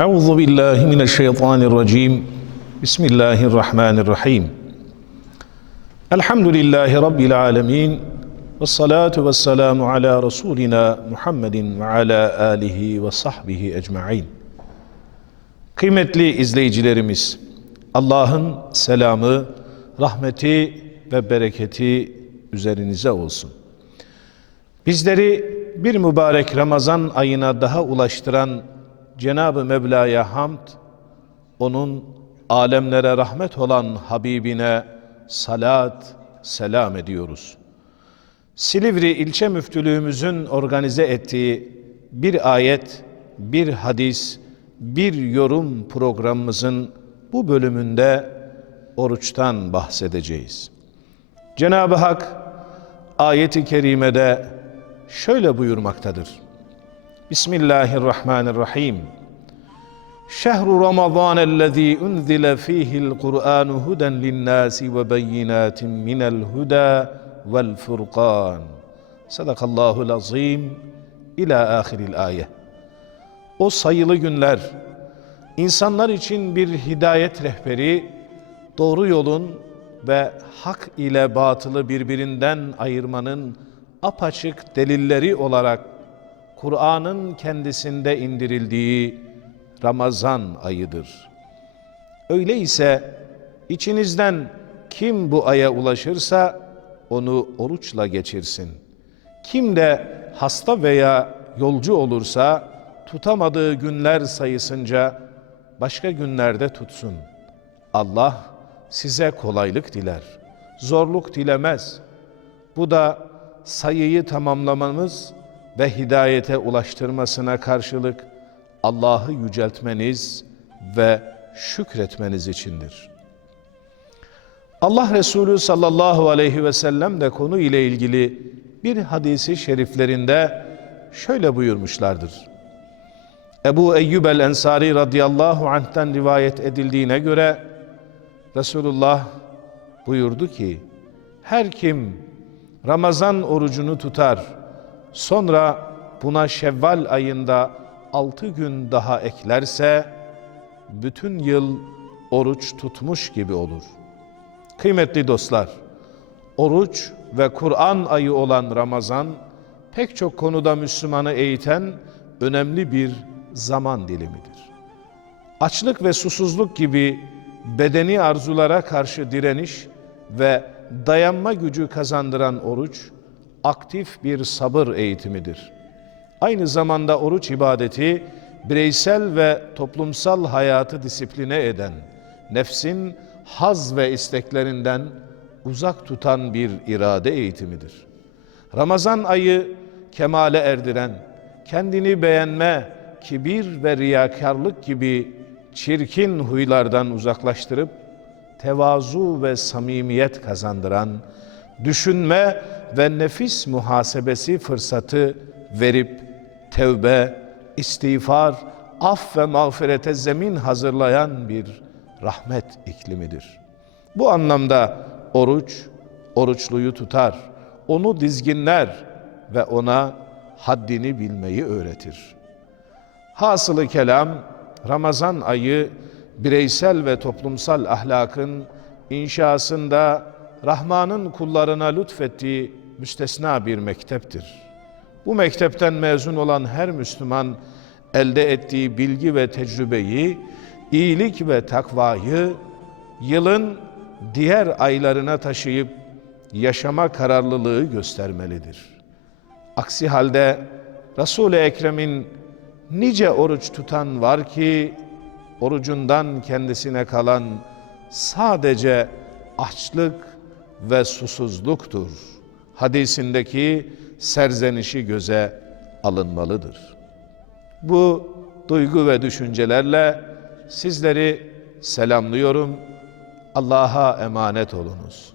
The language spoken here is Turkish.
Euzu billahi mineşşeytanirracim. Bismillahirrahmanirrahim. Elhamdülillahi rabbil alamin. Ve salatu ve selamu ala Resulina Muhammedin ve ala alihi ve sahbihi ecmain. Kıymetli izleyicilerimiz, Allah'ın selamı, rahmeti ve bereketi üzerinize olsun. Bizleri bir mübarek Ramazan ayına daha ulaştıran Cenab-ı Mevla'ya hamd, onun alemlere rahmet olan Habibine salat, selam ediyoruz. Silivri ilçe müftülüğümüzün organize ettiği bir ayet, bir hadis, bir yorum programımızın bu bölümünde oruçtan bahsedeceğiz. Cenab-ı Hak ayeti kerimede şöyle buyurmaktadır. Bismillahirrahmanirrahim. Şehru Ramazan ellezî unzile fîhil Kur'an huden linnâsi ve beyinatin minel huda vel furqan. Sadakallahul azim ila ahiril ayet. O sayılı günler insanlar için bir hidayet rehberi, doğru yolun ve hak ile batılı birbirinden ayırmanın apaçık delilleri olarak Kur'an'ın kendisinde indirildiği Ramazan ayıdır. Öyleyse içinizden kim bu aya ulaşırsa onu oruçla geçirsin. Kim de hasta veya yolcu olursa tutamadığı günler sayısınca başka günlerde tutsun. Allah size kolaylık diler, zorluk dilemez. Bu da sayıyı tamamlamamız ve hidayete ulaştırmasına karşılık Allah'ı yüceltmeniz ve şükretmeniz içindir. Allah Resulü sallallahu aleyhi ve sellem de konu ile ilgili bir hadisi şeriflerinde şöyle buyurmuşlardır. Ebu Eyyub el-Ensari radıyallahu anh'ten rivayet edildiğine göre Resulullah buyurdu ki her kim Ramazan orucunu tutar sonra buna Şevval ayında altı gün daha eklerse bütün yıl oruç tutmuş gibi olur. Kıymetli dostlar, oruç ve Kur'an ayı olan Ramazan pek çok konuda Müslümanı eğiten önemli bir zaman dilimidir. Açlık ve susuzluk gibi bedeni arzulara karşı direniş ve dayanma gücü kazandıran oruç aktif bir sabır eğitimidir. Aynı zamanda oruç ibadeti bireysel ve toplumsal hayatı disipline eden, nefsin haz ve isteklerinden uzak tutan bir irade eğitimidir. Ramazan ayı kemale erdiren, kendini beğenme, kibir ve riyakarlık gibi çirkin huylardan uzaklaştırıp tevazu ve samimiyet kazandıran, düşünme ve nefis muhasebesi fırsatı verip tevbe, istiğfar, af ve mağfirete zemin hazırlayan bir rahmet iklimidir. Bu anlamda oruç, oruçluyu tutar, onu dizginler ve ona haddini bilmeyi öğretir. Hasılı kelam, Ramazan ayı bireysel ve toplumsal ahlakın inşasında Rahman'ın kullarına lütfettiği müstesna bir mekteptir. Bu mektepten mezun olan her Müslüman elde ettiği bilgi ve tecrübeyi, iyilik ve takvayı yılın diğer aylarına taşıyıp yaşama kararlılığı göstermelidir. Aksi halde Resul-i Ekrem'in nice oruç tutan var ki orucundan kendisine kalan sadece açlık ve susuzluktur. Hadisindeki serzenişi göze alınmalıdır. Bu duygu ve düşüncelerle sizleri selamlıyorum. Allah'a emanet olunuz.